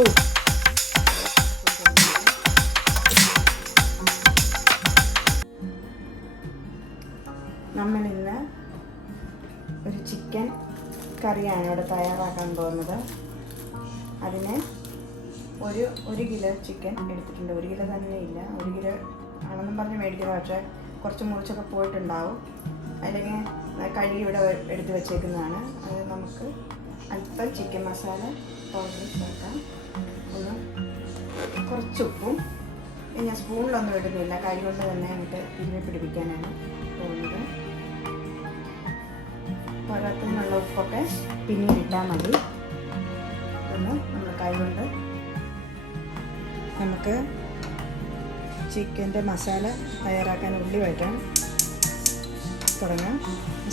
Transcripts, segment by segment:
ഉപ്പ് നമ്മളിന്ന് ഒരു ചിക്കൻ കറിയാണ് ഇവിടെ തയ്യാറാക്കാൻ പോകുന്നത്. അതിന് ഒരു കിലോ ചിക്കൻ എടുത്തിട്ടുണ്ട്. 1 കിലോ തന്നെ ഇല്ല, 1 കിലോ ആണെന്നും പറഞ്ഞ് മേടിക്കുന്നത്. പക്ഷേ കുറച്ച് മുറിച്ചൊക്കെ പോയിട്ടുണ്ടാവും. അല്ലെങ്കിൽ കഴുകി ഇവിടെ എടുത്ത് വെച്ചേക്കുന്നതാണ്. അത് നമുക്ക് അല്പം ചിക്കൻ മസാല പൗഡർ ചേർക്കാം. കുറച്ച് ഉപ്പും. ഞാൻ സ്പൂണിലൊന്നും ഇടുന്നില്ല, കൈ കൊണ്ട് തന്നെ എന്നിട്ട് തിരുമ്മി പിടിപ്പിക്കാനാണ് പോകുന്നത്. പോരാത്തതിനുള്ള ഉപ്പൊക്കെ പിന്നീട് ഇട്ടാൽ മതി. ഒന്ന് നമ്മൾ കൈ കൊണ്ട് നമുക്ക് ചിക്കൻ്റെ മസാല തയ്യാറാക്കാൻ ഉള്ളി വഴറ്റാൻ തുടങ്ങാം.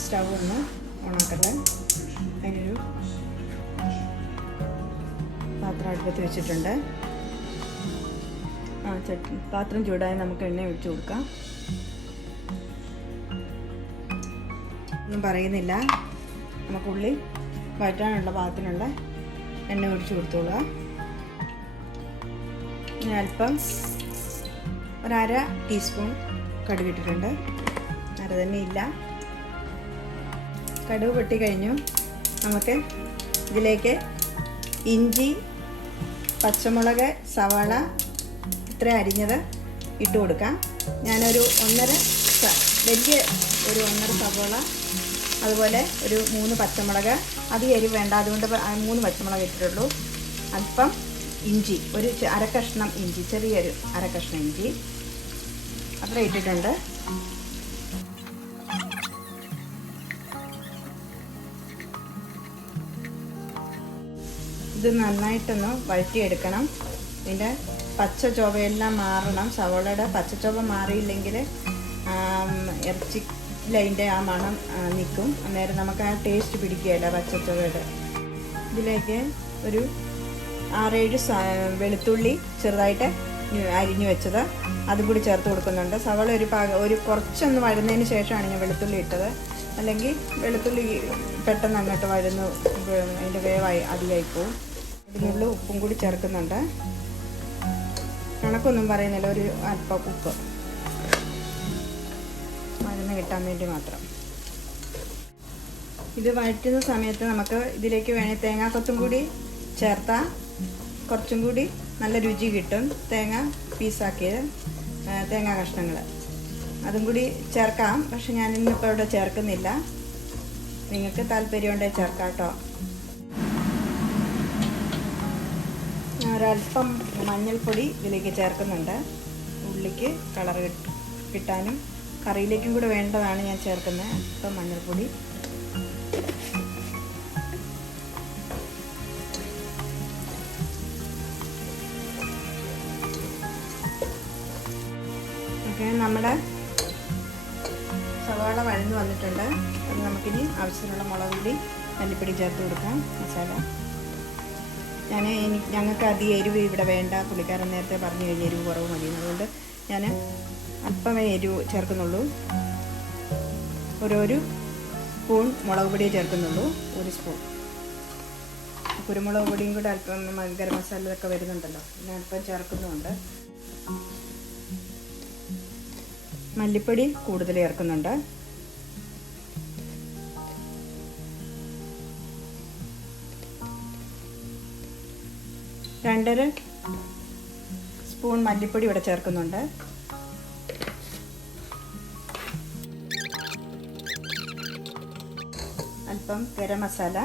സ്റ്റൗ ഒന്ന് ഓണാക്കട്ടെ. അതിനൊരു പാത്രം അടുപ്പത്ത് വെച്ചിട്ടുണ്ട്. പാത്രം ചൂടായി നമുക്ക് എണ്ണ ഒഴിച്ചു കൊടുക്കാം. ഒന്നും പറയുന്നില്ല, നമുക്ക് ഉള്ളി വഴറ്റാനുള്ള പാത്രത്തിനുള്ള എണ്ണ ഒഴിച്ചു കൊടുത്തോളുക. ഞാൻ അല്പം 1/2 ടീസ്പൂൺ കടുക് ഇട്ടിട്ടുണ്ട്. അര തന്നെ ഇല്ല. കടുക് പൊട്ടി കഴിഞ്ഞു. നമുക്ക് ഇതിലേക്ക് ഇഞ്ചി, പച്ചമുളക്, സവാള ഇത്ര അരിഞ്ഞത് ഇട്ട് കൊടുക്കാം. ഞാനൊരു വലിയ 1.5 സവാള, അതുപോലെ ഒരു 3 പച്ചമുളക്. അധികം എരിവ് വേണ്ട, അതുകൊണ്ട് 3 പച്ചമുളക് ഇട്ടിട്ടുള്ളൂ. അല്പം ഇഞ്ചി, ഒരു അരക്കഷ്ണം ഇഞ്ചി, ചെറിയൊരു അരക്കഷ്ണം ഇഞ്ചി അത്ര ഇട്ടിട്ടുണ്ട്. ഇത് നന്നായിട്ടൊന്ന് വഴറ്റിയെടുക്കണം. ഇതിൻ്റെ പച്ച ചുവയെല്ലാം മാറണം. സവോളയുടെ പച്ച ചുവ മാറിയില്ലെങ്കിൽ ഇറച്ചിയിൽ അതിൻ്റെ ആ മണം നിൽക്കും. അന്നേരം നമുക്ക് ആ ടേസ്റ്റ് പിടിക്കുകയില്ല പച്ച ചുവയുടെ. ഇതിലേക്ക് ഒരു 6-7 വെളുത്തുള്ളി ചെറുതായിട്ട് അരിഞ്ഞു വെച്ചത് അതും കൂടി ചേർത്ത് കൊടുക്കുന്നുണ്ട്. സവോള ഒരു കുറച്ചൊന്ന് വഴന്നതിന് ശേഷമാണ് ഞാൻ വെളുത്തുള്ളി ഇട്ടത്. അല്ലെങ്കിൽ വെളുത്തുള്ളി പെട്ടെന്ന് അങ്ങോട്ട് വഴന്നു അതിൻ്റെ വേവായി അധികമായി പോവും. ഇതിനുള്ളിൽ ഉപ്പും കൂടി ചേർക്കുന്നുണ്ട്. കണക്കൊന്നും പറയുന്നില്ല, ഒരു അല്പം ഉപ്പ് വഴന്ന് കിട്ടാൻ വേണ്ടി മാത്രം. ഇത് വഴറ്റുന്ന സമയത്ത് നമുക്ക് ഇതിലേക്ക് വേണേൽ തേങ്ങാക്കൊത്തും കൂടി ചേർത്താൽ കുറച്ചും കൂടി നല്ല രുചി കിട്ടും. തേങ്ങ പീസാക്കിയത്, തേങ്ങാ കഷ്ണങ്ങൾ അതും കൂടി ചേർക്കാം. പക്ഷെ ഞാൻ ഇന്നിപ്പോൾ ഇവിടെ ചേർക്കുന്നില്ല. നിങ്ങൾക്ക് താല്പര്യമുണ്ടെങ്കിൽ ചേർക്കാം കേട്ടോ. ഒരല്പം മഞ്ഞൾപ്പൊടി ഇതിലേക്ക് ചേർക്കുന്നുണ്ട്. ഉള്ളിക്ക് കളർ കിട്ടാനും കറിയിലേക്കും കൂടെ വേണ്ടതാണ് ഞാൻ ചേർക്കുന്നത്. അല്പം മഞ്ഞൾപ്പൊടി. ഓക്കെ, നമ്മുടെ സവാള വഴന്ന് വന്നിട്ടുണ്ട്. അത് നമുക്കിനി ആവശ്യത്തിനുള്ള മുളക് പൊടി, മല്ലിപ്പൊടി ചേർത്ത് കൊടുക്കാം. മസാല ഞങ്ങൾക്ക് അധികം എരിവ് ഇവിടെ വേണ്ട. പുള്ളിക്കാരൻ നേരത്തെ പറഞ്ഞു കഴിഞ്ഞാൽ എരിവ് കുറവ് മതി. അതുകൊണ്ട് ഞാൻ അല്പമേ എരിവ് ചേർക്കുന്നുള്ളൂ. ഒരു സ്പൂൺ മുളക് പൊടിയെ ചേർക്കുന്നുള്ളൂ. 1 സ്പൂൺ കുരുമുളക് പൊടിയും കൂടെ അല്പം ഗരം മസാല ഇതൊക്കെ വരുന്നുണ്ടല്ലോ, പിന്നെ അല്പം ചേർക്കുന്നുണ്ട്. മല്ലിപ്പൊടി കൂടുതൽ ചേർക്കുന്നുണ്ട്. രണ്ടര സ്പൂൺ മല്ലിപ്പൊടി ഇവിടെ ചേർക്കുന്നുണ്ട്. അല്പം ഗരം മസാല,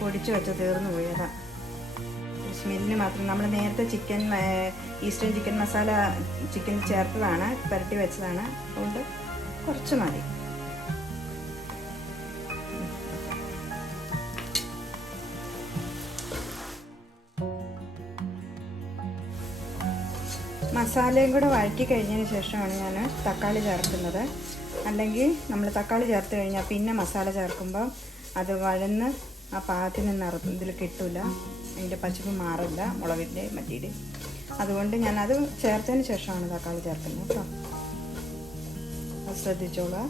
പൊടിച്ചു വെച്ച് തീർന്നു പോയതാ. സ്മെല്ലിന് മാത്രം. നമ്മൾ നേരത്തെ ഈസ്റ്റേൺ ചിക്കൻ മസാല ചിക്കൻ ചേർത്തതാണ്, പുരട്ടി വെച്ചതാണ്. അതുകൊണ്ട് കുറച്ച് മതി. മസാലയും കൂടെ വഴറ്റി കഴിഞ്ഞതിന് ശേഷമാണ് ഞാൻ തക്കാളി ചേർക്കുന്നത്. അല്ലെങ്കിൽ നമ്മൾ തക്കാളി ചേർത്ത് കഴിഞ്ഞാൽ പിന്നെ മസാല ചേർക്കുമ്പോൾ അത് വഴന്ന് ആ പാകത്തിന് ഇതിൽ കിട്ടില്ല, അതിൻ്റെ പച്ചപ്പ് മാറില്ല മുളകിൻ്റെ മറ്റീൽ. അതുകൊണ്ട് ഞാനത് ചേർത്തതിന് ശേഷമാണ് തക്കാളി ചേർക്കുന്നത് കേട്ടോ. ശ്രദ്ധിച്ചോളൂ.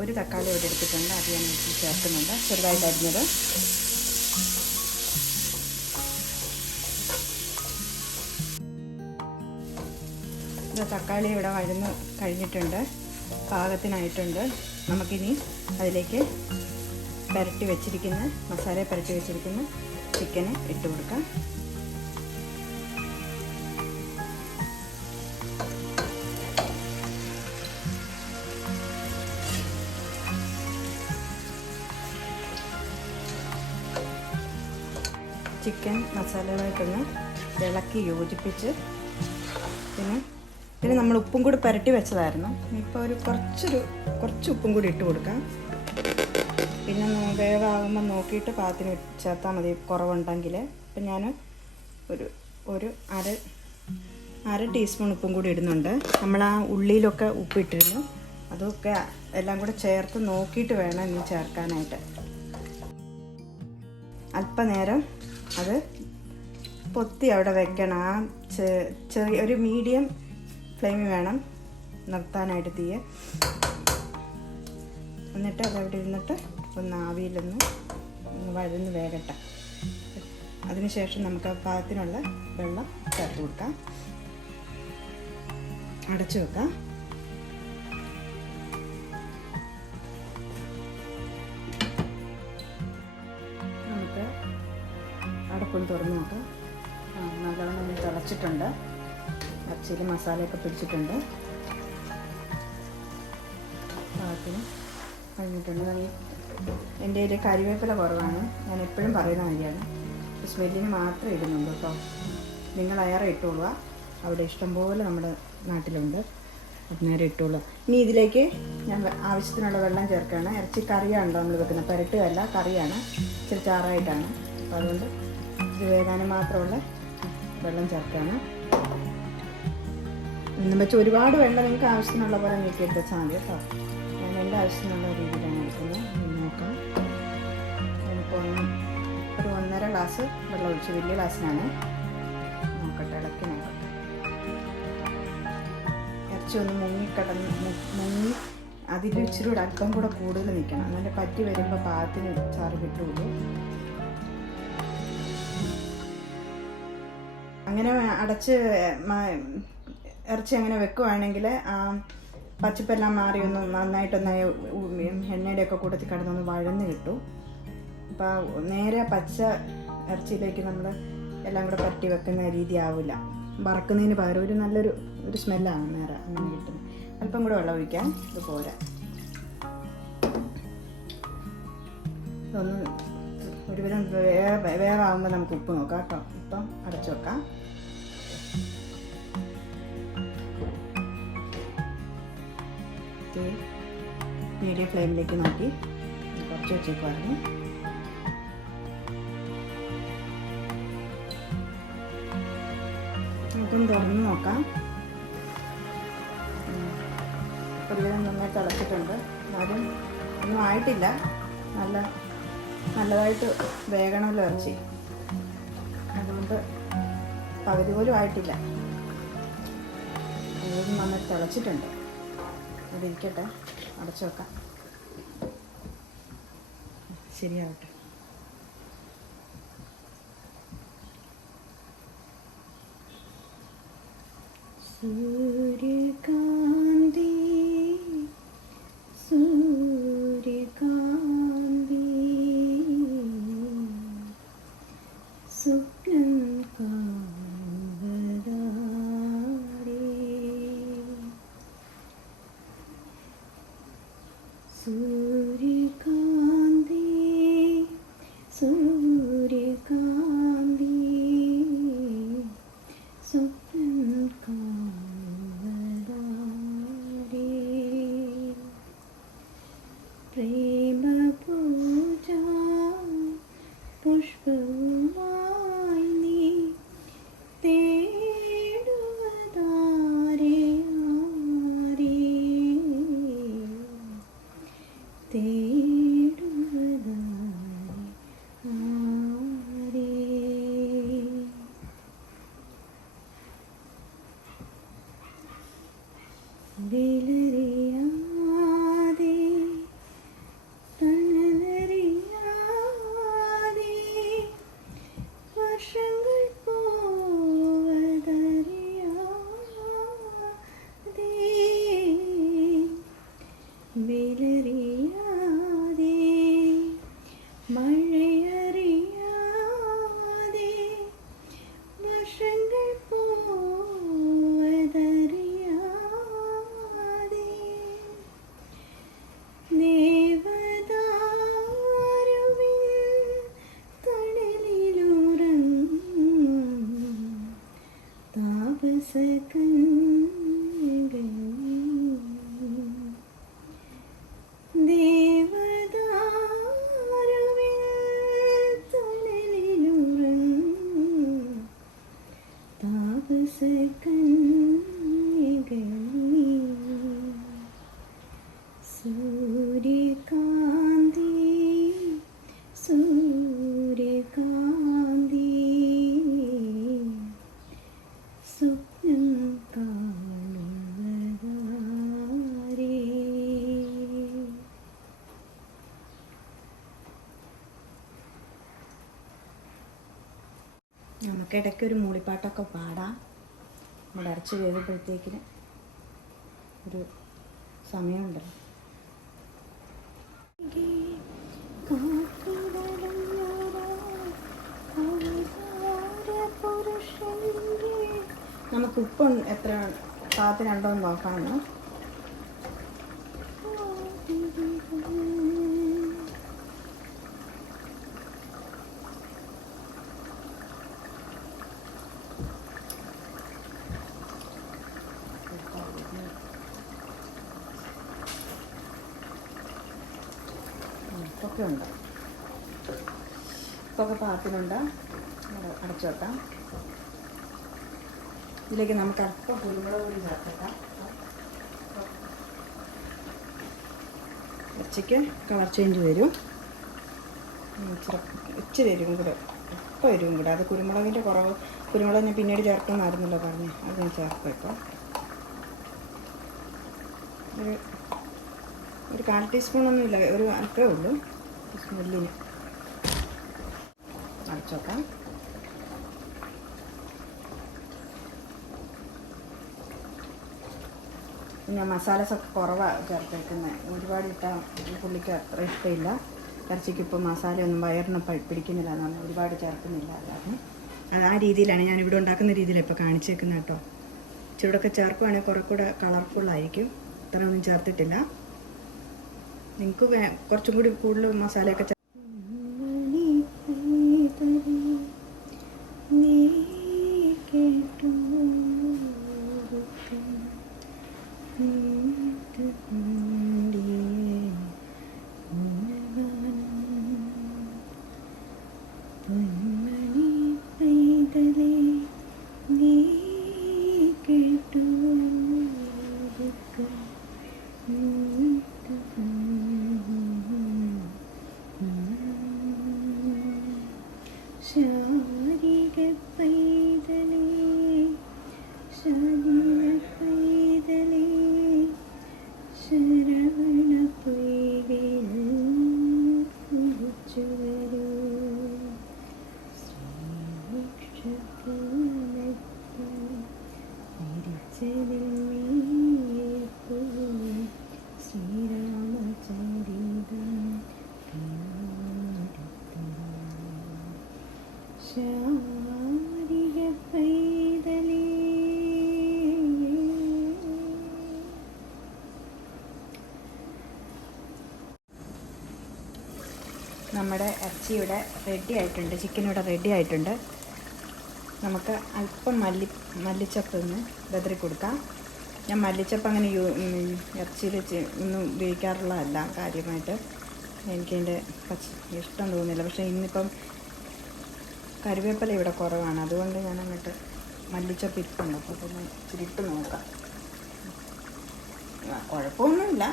ഒരു തക്കാളി ഇവിടെ എടുത്തിട്ടുണ്ട്, അത് ഞാൻ ചേർക്കുന്നുണ്ട്, ചെറുതായിട്ട് അരിഞ്ഞത്. തക്കാളി ഇവിടെ വഴന്ന് കഴിഞ്ഞിട്ടുണ്ട്, പാകത്തിനായിട്ടുണ്ട്. നമുക്കിനി അതിലേക്ക് മസാല പുരട്ടി വെച്ചിരിക്കുന്ന ചിക്കന് ഇട്ട് കൊടുക്കാം. ചിക്കൻ മസാലകളായിട്ടൊന്ന് ഇളക്കി യോജിപ്പിച്ച് പിന്നെ നമ്മൾ ഉപ്പും കൂടി പുരട്ടി വെച്ചതായിരുന്നു. ഇപ്പോൾ കുറച്ച് ഉപ്പും കൂടി ഇട്ട് കൊടുക്കാം. പിന്നെ വേവാകുമ്പോൾ നോക്കിയിട്ട് പാകത്തിന് ചേർത്താൽ മതി, കുറവുണ്ടെങ്കിൽ. അപ്പം ഞാൻ ഒരു അര ടീസ്പൂൺ ഉപ്പും കൂടി ഇടുന്നുണ്ട്. നമ്മൾ ആ ഉള്ളിയിലൊക്കെ ഉപ്പിട്ടിരുന്നു, അതൊക്കെ എല്ലാം കൂടെ ചേർത്ത് നോക്കിയിട്ട് വേണം ഇനി ചേർക്കാനായിട്ട്. അല്പനേരം അത് പൊത്തി അവിടെ വെക്കണം. ആ ചെറിയ ഒരു മീഡിയം ഫ്ലെയിമിൽ വേണം നിർത്താനായിട്ട് തീയെ. എന്നിട്ട് അതവിടെ ഇരുന്നിട്ട് ഒന്ന് ആവിയിലൊന്ന് വഴന്ന് വേകട്ടെ. അതിനുശേഷം നമുക്ക് പാകത്തിനുള്ള വെള്ളം ചേർത്ത് കൊടുക്കാം, അടച്ചു വെക്കാം. നമുക്ക് അടപ്പൊന്ന് തുറന്ന് നോക്കാം. നല്ലോണം നമ്മൾ തിളച്ചിട്ടുണ്ട്, ഇറച്ചിയിൽ മസാലയൊക്കെ പിടിച്ചിട്ടുണ്ട്, പാകത്തിന് കഴിഞ്ഞിട്ടുണ്ട്. എൻ്റെ കയ്യിൽ കരിവേപ്പില കുറവാണ്, ഞാൻ എപ്പോഴും പറയുന്ന കാര്യമാണ്. സ്മെല്ലിന് മാത്രമേ ഇടുന്നുള്ളൂ കേട്ടോ. നിങ്ങൾ ഏറെ ഇട്ടോളുക, അവിടെ ഇഷ്ടംപോലെ നമ്മുടെ നാട്ടിലുണ്ട്, അത് നേരെ ഇട്ടോളുക. ഇനി ഇതിലേക്ക് ഞാൻ ആവശ്യത്തിനുള്ള വെള്ളം ചേർക്കുകയാണ്. ഇറച്ചി കറിയാണല്ലോ നമ്മൾ വെക്കുന്നത്, പുരട്ടുകയല്ല, കറിയാണ്, ഇച്ചിരി ചാറായിട്ടാണ്. അപ്പോൾ അതുകൊണ്ട് ഇത് വേകാനും മാത്രമുള്ള വെള്ളം ചേർക്കുകയാണ്. എന്നും വെച്ച് ഒരുപാട് വെള്ളം നിങ്ങൾക്ക് ആവശ്യത്തിനുള്ള പോലെ നീക്കിയെടുത്ത് വെച്ചാൽ മതി കേട്ടോ. ഞാൻ എൻ്റെ ആവശ്യത്തിനുള്ള രീതിയിലാണ് എടുക്കുന്നത്. നോക്കാം, ഞാനിപ്പോൾ ഒരു 1.5 ഗ്ലാസ് വെള്ളം ഒഴിച്ച്, വലിയ ഗ്ലാസ്സിനാണ്. നോക്കട്ടെ, ഇളക്കി നോക്കട്ടെ. ഇറച്ചി ഒന്ന് മുങ്ങി അതിൽ ഇച്ചിരി കൂടെ അല്പം കൂടെ കൂടുതൽ നിൽക്കണം, അങ്ങനെ പറ്റി വരുമ്പോൾ പാകത്തിന് ചാറ് കിട്ടുള്ളൂ. അങ്ങനെ അടച്ച് ഇറച്ചി അങ്ങനെ വെക്കുവാണെങ്കിൽ പച്ചപ്പെല്ലാം മാറി ഒന്ന് നന്നായിട്ടൊന്ന് എണ്ണയുടെയൊക്കെ കൂട്ടത്തിൽ കിടന്നൊന്ന് വഴന്ന് കിട്ടും. അപ്പോൾ നേരെ പച്ച ഇറച്ചിയിലേക്ക് നമ്മൾ എല്ലാം കൂടെ പരട്ടി വെക്കുന്ന രീതി ആവില്ല. വറക്കുന്നതിന് പകരം ഒരു നല്ലൊരു സ്മെല്ലാണ് നേരെ അങ്ങനെ കിട്ടുന്നത്. അല്പം കൂടെ വെള്ളം ഒഴിക്കാം, ഇത് പോരാ. ഒന്ന് ഒരുവിധം വേവാകുമ്പോൾ നമുക്ക് ഉപ്പ് നോക്കാം കേട്ടോ. ഇപ്പം അടച്ചു വെക്കാം. മീഡിയം ഫ്ലെയിമിലേക്ക് മാറ്റി കുറച്ച് വെച്ചേക്കുമായിരുന്നു. നമുക്കൊന്ന് തുറന്ന് നോക്കാം. ഒരുവിധം നന്നായി തിളച്ചിട്ടുണ്ട്, എന്നാലും ഒന്നും ആയിട്ടില്ല. നല്ലതായിട്ട് വേകണമല്ലോ ഇറച്ചി, അതുകൊണ്ട് പകുതി പോലും ആയിട്ടില്ല. അതുകൊണ്ട് നന്നായി തിളച്ചിട്ടുണ്ട്. അവിടെ ഇരിക്കട്ടെ, അടച്ചു വെക്കാം, ശരിയാവട്ടെ. സൂര്യകാന്തി സൂര്യകാന്തി സ്വപ്നം കാൺവതാരേ സൂര്യകാന്തി സൂര്യകാന്തി സ്വപ്നം കാൺവതാരേ പ്രേമപൂജ പുഷ്പവുമായി നീ തേടുവതാരേ ആരേ തേടുവതാരേ ആരേ വേലരേ നമുക്കിടയ്ക്ക് ഒരു മൂളിപ്പാട്ടൊക്കെ പാടാം. നമ്മുടെ ഇറച്ചി വേവുമ്പോഴത്തേക്കിന് ഒരു സമയമുണ്ടല്ലോ. നമുക്ക് ഉപ്പ് എത്ര പാകത്തിനുണ്ടോ എന്ന് നോക്കാമെന്ന്. ഉപ്പൊക്കെ ഉണ്ട്, ഉപ്പൊക്കെ പാകത്തിനുണ്ട്. അടച്ചു വെക്കാം. ഇതിലേക്ക് നമുക്ക് അല്പം കുരുമുളക് പൊടി ചേർക്കാം. ഇറച്ചിക്ക് കളർ ചേഞ്ച് വരും. ഇച്ചിരി എരിവും കൂടെ, ഇപ്പം എരിവും കൂടെ. അത് കുരുമുളകിൻ്റെ കുറവ്, കുരുമുളക് ഞാൻ പിന്നീട് ചേർക്കണമെന്നായിരുന്നല്ലോ പറഞ്ഞു, അത് ഞാൻ ചേർക്കും. ഇപ്പോൾ ഒരു 1/4 ടീസ്പൂണൊന്നുമില്ല, ഒരു അല്പമേ ഉള്ളൂ. സ്മെല്ലിന് അടച്ചു വെക്കാം. ഞാൻ മസാലസൊക്കെ കുറവാണ് ചേർത്തേക്കുന്നത്. ഒരുപാട് ഇട്ടാൽ പുള്ളിക്ക് അത്ര ഇഷ്ടമില്ല. ഇറച്ചിക്ക് ഇപ്പോൾ മസാലയൊന്നും വയറിന് പിടിക്കുന്നില്ല, എന്നാണ് ഒരുപാട് ചേർക്കുന്നില്ല. അതാണ് ആ രീതിയിലാണ് ഞാനിവിടെ ഉണ്ടാക്കുന്ന രീതിയിൽ ഇപ്പോൾ കാണിച്ചേക്കുന്നത് കേട്ടോ. ചൂടൊക്കെ ചേർക്കുവാണെങ്കിൽ കുറേ കൂടെ കളർഫുള്ളായിരിക്കും. ഇത്രയൊന്നും ചേർത്തിട്ടില്ല. നിങ്ങൾക്ക് കുറച്ചും കൂടി കൂടുതൽ മസാലയൊക്കെ നമ്മുടെ ഇറച്ചി ഇവിടെ റെഡി ആയിട്ടുണ്ട്. ചിക്കൻ ഇവിടെ റെഡി ആയിട്ടുണ്ട്. നമുക്ക് അല്പം മല്ലിച്ചപ്പ് ഒന്ന് വെതറി കൊടുക്കാം. ഞാൻ മല്ലിച്ചപ്പ് അങ്ങനെ ഇറച്ചിയിൽ ഒന്നും ഉപയോഗിക്കാറുള്ളതല്ല കാര്യമായിട്ട്. എനിക്കതിൻ്റെ ഇഷ്ടം തോന്നുന്നില്ല. പക്ഷേ ഇന്നിപ്പം കറിവേപ്പില ഇവിടെ കുറവാണ്, അതുകൊണ്ട് ഞാൻ അങ്ങോട്ട് മല്ലിച്ചപ്പ് ഇട്ടുണ്ട്. അപ്പോൾ ഒന്ന് ഇച്ചിരി ഇട്ട് നോക്കാം. കുഴപ്പമൊന്നുമില്ല.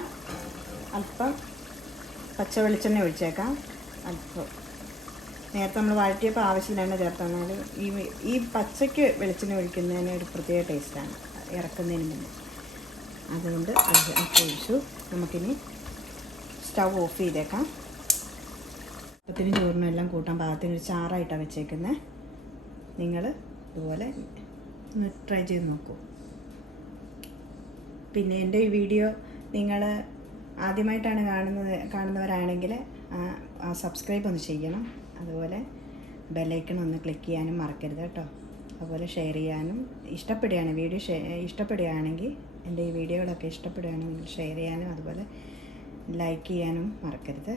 അല്പം പച്ച വെളിച്ചെണ്ണ ഒഴിച്ചേക്കാം. അല്പം നേരത്തെ നമ്മൾ വഴറ്റിയപ്പോൾ ആവശ്യമില്ല എണ്ണ ചേർത്താൽ ഈ പച്ചയ്ക്ക് വെളിച്ചെണ്ണ ഒഴിക്കുന്നതിന് ഒരു പ്രത്യേക ടേസ്റ്റാണ് ഇറക്കുന്നതിന് മുന്നേ. അതുകൊണ്ട് അത് ഒഴിച്ചു. നമുക്കിനി സ്റ്റൗ ഓഫ് ചെയ്തേക്കാം. അപ്പത്തിന് ചോറിനും എല്ലാം കൂട്ടാൻ പാകത്തിന് ഒരു ചാറായിട്ടാണ് വെച്ചേക്കുന്നത്. നിങ്ങൾ ഇതുപോലെ ഒന്ന് ട്രൈ ചെയ്ത് നോക്കൂ. പിന്നെ എൻ്റെ ഈ വീഡിയോ നിങ്ങൾ ആദ്യമായിട്ടാണ് കാണുന്നവരാണെങ്കിൽ സബ്സ്ക്രൈബ് ഒന്ന് ചെയ്യണം. അതുപോലെ ബെല്ലൈക്കൺ ഒന്ന് ക്ലിക്ക് ചെയ്യാനും മറക്കരുത് കേട്ടോ. അതുപോലെ ഷെയർ ചെയ്യാനും, വീഡിയോ ഇഷ്ടപ്പെടുകയാണെങ്കിൽ എൻ്റെ ഈ വീഡിയോകളൊക്കെ ഇഷ്ടപ്പെടുകയാണെങ്കിൽ ഷെയർ ചെയ്യാനും അതുപോലെ ലൈക്ക് ചെയ്യാനും മറക്കരുത്.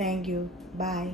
Thank you. ബൈ.